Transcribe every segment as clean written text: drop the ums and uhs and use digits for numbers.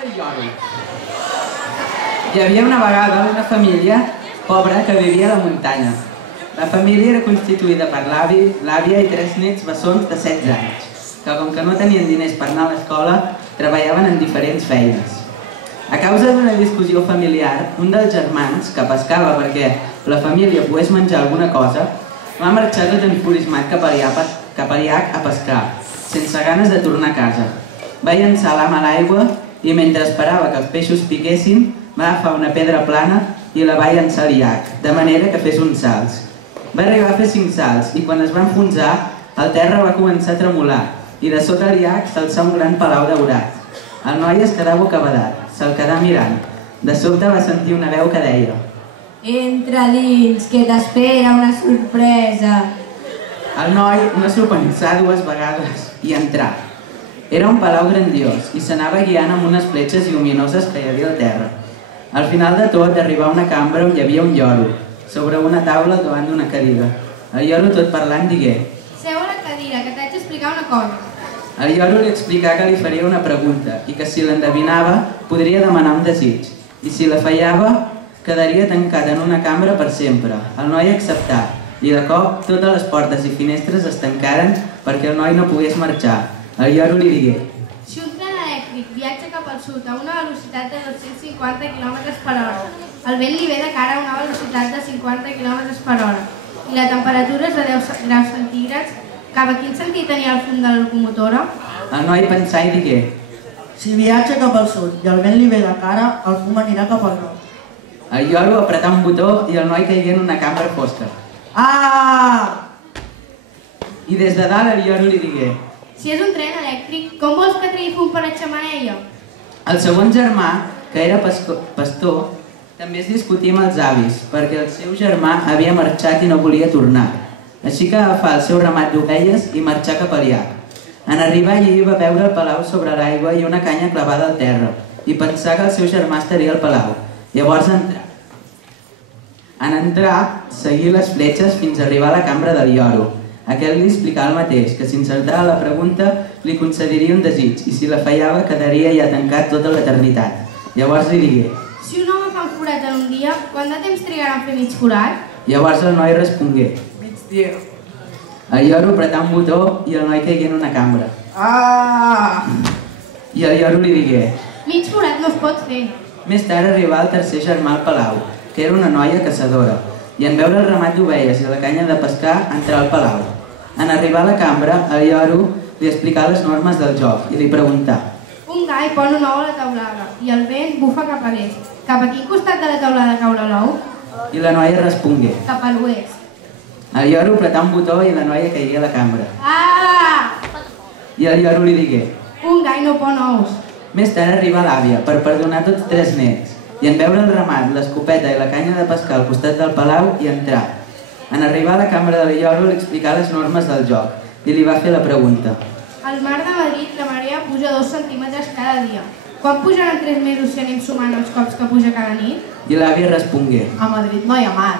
del lloro. Hi havia una vegada una família pobra que vivia a la muntanya. La família era constituïda per l'avi, l'àvia i 3 nets bessons de 16 anys, que com que no tenien diners per anar a l'escola, treballaven en diferents feines. A causa d'una discussió familiar, un dels germans, que pescava perquè la família pogués menjar alguna cosa, va marxar tot enfurismat cap a llac a pescar, sense ganes de tornar a casa. Va llançar l'ham a l'aigua i mentre esperava que els peixos piquessin, va agafar una pedra plana i la va llançar al llac, de manera que fes uns salts. Va arribar a fer 5 salts i quan es va enfonsar, el terra va començar a tremolar i de sota el llac s'alçà un gran palau daurat. El noi es quedà bocabadat, se'l quedà mirant. De sobte va sentir una veu que deia: Entra dins, que t'espera una sorpresa. El noi no s'ho pensà 2 vegades i entrà. Era un palau grandiós i s'anava guiant amb unes fletxes lluminoses que hi havia al terra. Al final de tot arribà a una cambra on hi havia un lloro, sobre una taula davant d'una cadira. El lloro tot parlant digué: Seu a la cadira, que t'haig d'explicar una cosa. El lloro li explicà que li faria una pregunta i que si l'endevinava podria demanar un desig i si la fallava quedaria tancat en una cambra per sempre. El noi acceptà i de cop totes les portes i finestres es tancaren perquè el noi no pogués marxar. El lloro li digué: Si un tren elèctric viatja cap al sud a una velocitat de 250 km/h, el vent li ve de cara a una velocitat de 50 km/h i la temperatura és de 10 graus centígrads, cap a quin sentit tenia el fum de la locomotora? El noi pensà i digué: Si viatja cap al sud i el vent li ve de cara, el fum anirà cap al nord. El lloro apretà un botó i el noi caigué en una cambra fosca. Ah! I des de dalt el lloro li digué: Si és un tren elèctric, com vols que tregui fum per la xemeneia? El segon germà, que era pastor, també es discutia amb els avis, perquè el seu germà havia marxat i no volia tornar. Així que agafà el seu ramat d'ovelles i marxà cap al llac. En arribar allí va veure el palau sobre l'aigua i una canya clavada al terra, i pensà que el seu germà estaria al palau. Llavors entrà. En entrar, seguí les fletxes fins a arribar a la cambra del lloro. Aquest li explicà el mateix, que si encertava la pregunta li concediria un desig i si la fallava quedaria ja tancat tota l'eternitat. Llavors li digué: Si un home fa un forat en un dia, quant de temps trigarà a fer mig forat? Llavors el noi respongué: Migdia. El lloro apretà un botó i el noi caigué en una cambra. Ah! I el lloro li digué: Mig forat no es pot fer. Més tard arribà el tercer germà al palau, que era una noia caçadora, i en veure el ramat d'ovelles i la canya de pescar entrà al palau. En arribar a la cambra, el lloro li explicà les normes del joc i li preguntà: Un gall pon un ou a la teulada i el vent bufa cap a l'est. Cap a quin costat de la teulada cau l'ou? I la noia respongué. Cap a l'oest. El lloro apretà un botó i la noia caigué a la cambra. Ah! I el lloro li digué: Un gall no pon ous. Més tard arribà l'àvia per perdonar tots 3 nets i en veure el ramat, l'escopeta i la canya de pescar al costat del palau hi entrà. En arribar a la cambra del lloro li explicà les normes del joc i li va fer la pregunta: Al mar de Madrid la marea puja 2 centímetres cada dia. Quan pujaran 3 mesos si anem sumant els cops que puja cada nit? I l'àvia respongué: A Madrid no hi ha mar.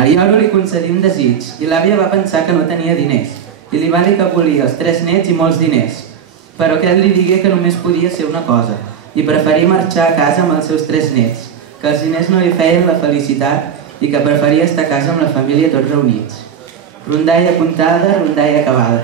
El lloro li concedí un desig i l'àvia va pensar que no tenia diners i li va dir que volia els 3 nets i molts diners. Però aquest li digué que només podia ser una cosa i preferia marxar a casa amb els seus 3 nets, que els diners no li feien la felicitat i que preferia estar a casa amb la família tots reunits. Rondalla apuntada, rondalla acabada.